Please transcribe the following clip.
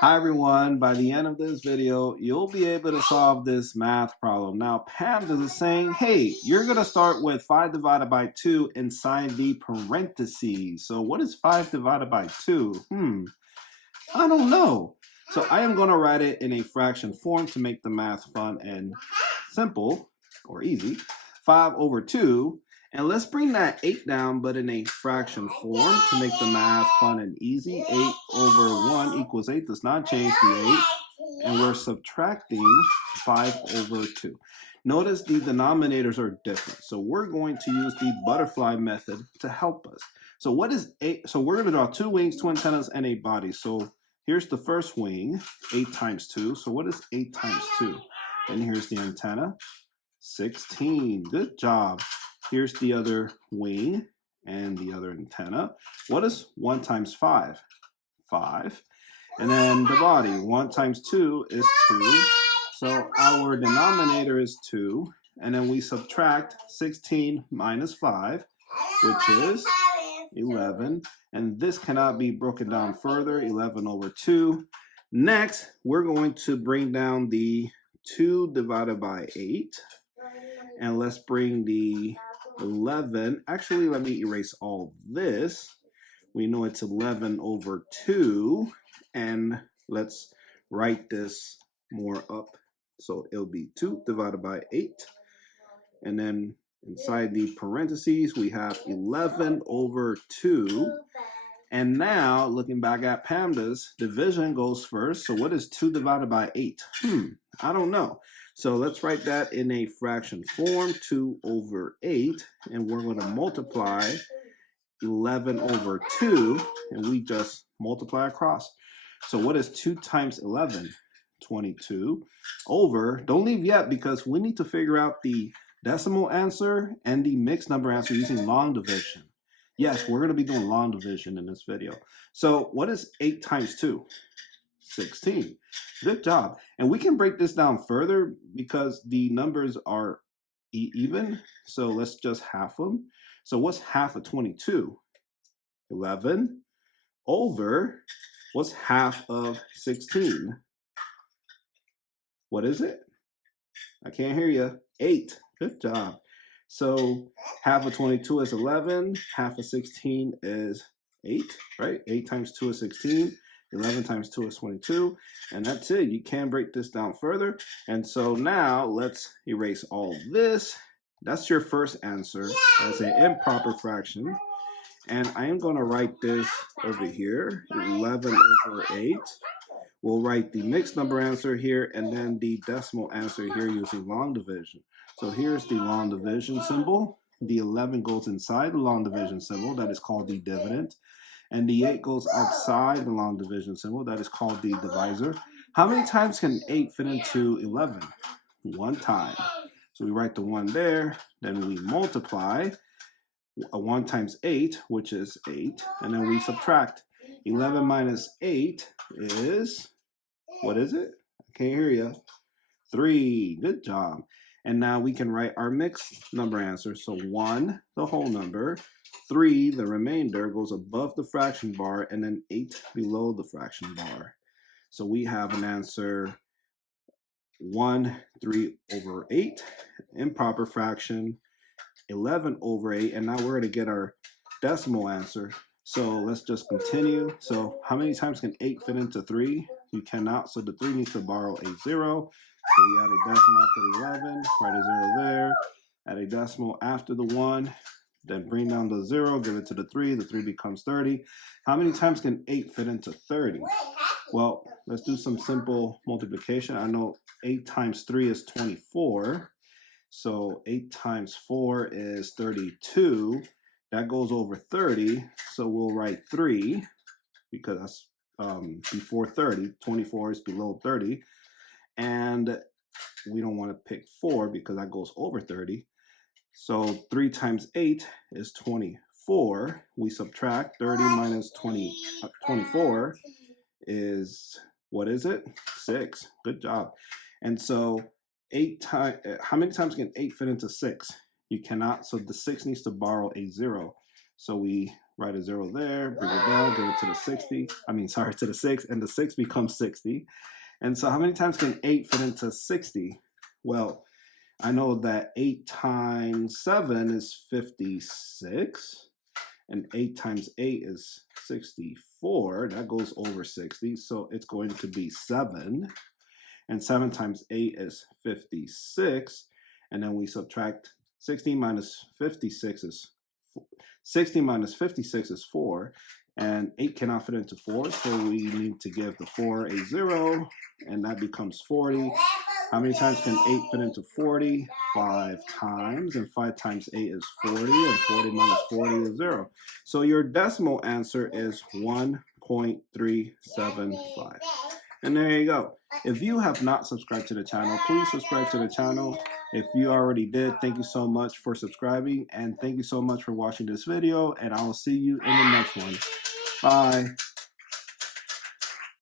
Hi everyone, by the end of this video, you'll be able to solve this math problem. Now, PEMDAS is saying, hey, you're going to start with 5 divided by 2 inside the parentheses. So what is 5 divided by 2? I don't know. So I am going to write it in a fraction form to make the math fun and simple, or easy. 5 over 2. And let's bring that 8 down, but in a fraction form to make the math fun and easy. 8 over 1 equals 8 does not change the 8. And we're subtracting 5 over 2. Notice the denominators are different. So we're going to use the butterfly method to help us. So what is 8? So we're going to draw 2 wings, 2 antennas, and a body. So here's the first wing, 8 times 2. So what is 8 times 2? And here's the antenna, 16. Good job. Here's the other wing and the other antenna. What is 1 times 5? 5. And then the body, 1 times 2 is 2. So our denominator is 2. And then we subtract 16 minus 5, which is 11. And this cannot be broken down further, 11 over 2. Next, we're going to bring down the 2 divided by 8. And let's bring the 11. Actually, let me erase all this. We know it's 11 over 2. And let's write this more up. So it'll be 2 divided by 8. And then inside the parentheses, we have 11 over 2. And now, looking back at PEMDAS, division goes first. So what is 2 divided by 8? I don't know. So let's write that in a fraction form, 2 over 8. And we're going to multiply 11 over 2. And we just multiply across. So what is 2 times 11? 22 over, don't leave yet because we need to figure out the decimal answer and the mixed number answer using long division. Yes, we're going to be doing long division in this video. So what is 8 times 2? 16. Good job. And we can break this down further because the numbers are even. So let's just half them. So what's half of 22? 11 over, what's half of 16? What is it? I can't hear you. 8. Good job. So half of 22 is 11. Half of 16 is 8, right? 8 times 2 is 16. 11 times 2 is 22. And that's it. You can break this down further. And so now let's erase all this. That's your first answer as an improper fraction. And I am going to write this over here, 11 over 8. We'll write the mixed number answer here and then the decimal answer here using long division. So here's the long division symbol. The 11 goes inside the long division symbol, that is called the dividend. And the 8 goes outside the long division symbol, that is called the divisor. How many times can 8 fit into 11? 1 time. So we write the 1 there, then we multiply 1 times 8, which is 8, and then we subtract. 11 minus 8 is, what is it? I can't hear you. 3. Good job. And now we can write our mixed number answer. So 1, the whole number, 3, the remainder, goes above the fraction bar, and then 8 below the fraction bar. So we have an answer 1/3 over 8, improper fraction, 11 over 8, and now we're going to get our decimal answer. So let's just continue. So how many times can 8 fit into 3? You cannot, so the 3 needs to borrow a 0. So we add a decimal after the 11, write a 0 there, add a decimal after the 1, then bring down the 0, give it to the 3 becomes 30. How many times can 8 fit into 30? Well, let's do some simple multiplication. I know 8 times 3 is 24. So 8 times 4 is 32. That goes over 30. So we'll write 3 because that's before 30. 24 is below 30. And we don't want to pick 4 because that goes over 30. So 3 times 8 is 24. We subtract 30 minus 24 is, what is it? 6. Good job. And so 8 times, how many times can 8 fit into 6? You cannot, so the 6 needs to borrow a 0. So we Write a 0 there, bring it down, give it to the 60. To the 6, and the 6 becomes 60. And so how many times can 8 fit into 60? Well, I know that 8 times 7 is 56, and 8 times 8 is 64. That goes over 60, so it's going to be 7. And 7 times 8 is 56, and then we subtract 60 minus 56 is 4, and 8 cannot fit into 4, so we need to give the 4 a 0, and that becomes 40. How many times can 8 fit into 40? 5 times, and 5 times 8 is 40, and 40 minus 40 is 0. So your decimal answer is 1.375. And there you go. If you have not subscribed to the channel, please subscribe to the channel. If you already did, thank you so much for subscribing, and thank you so much for watching this video, and I will see you in the next one. Bye.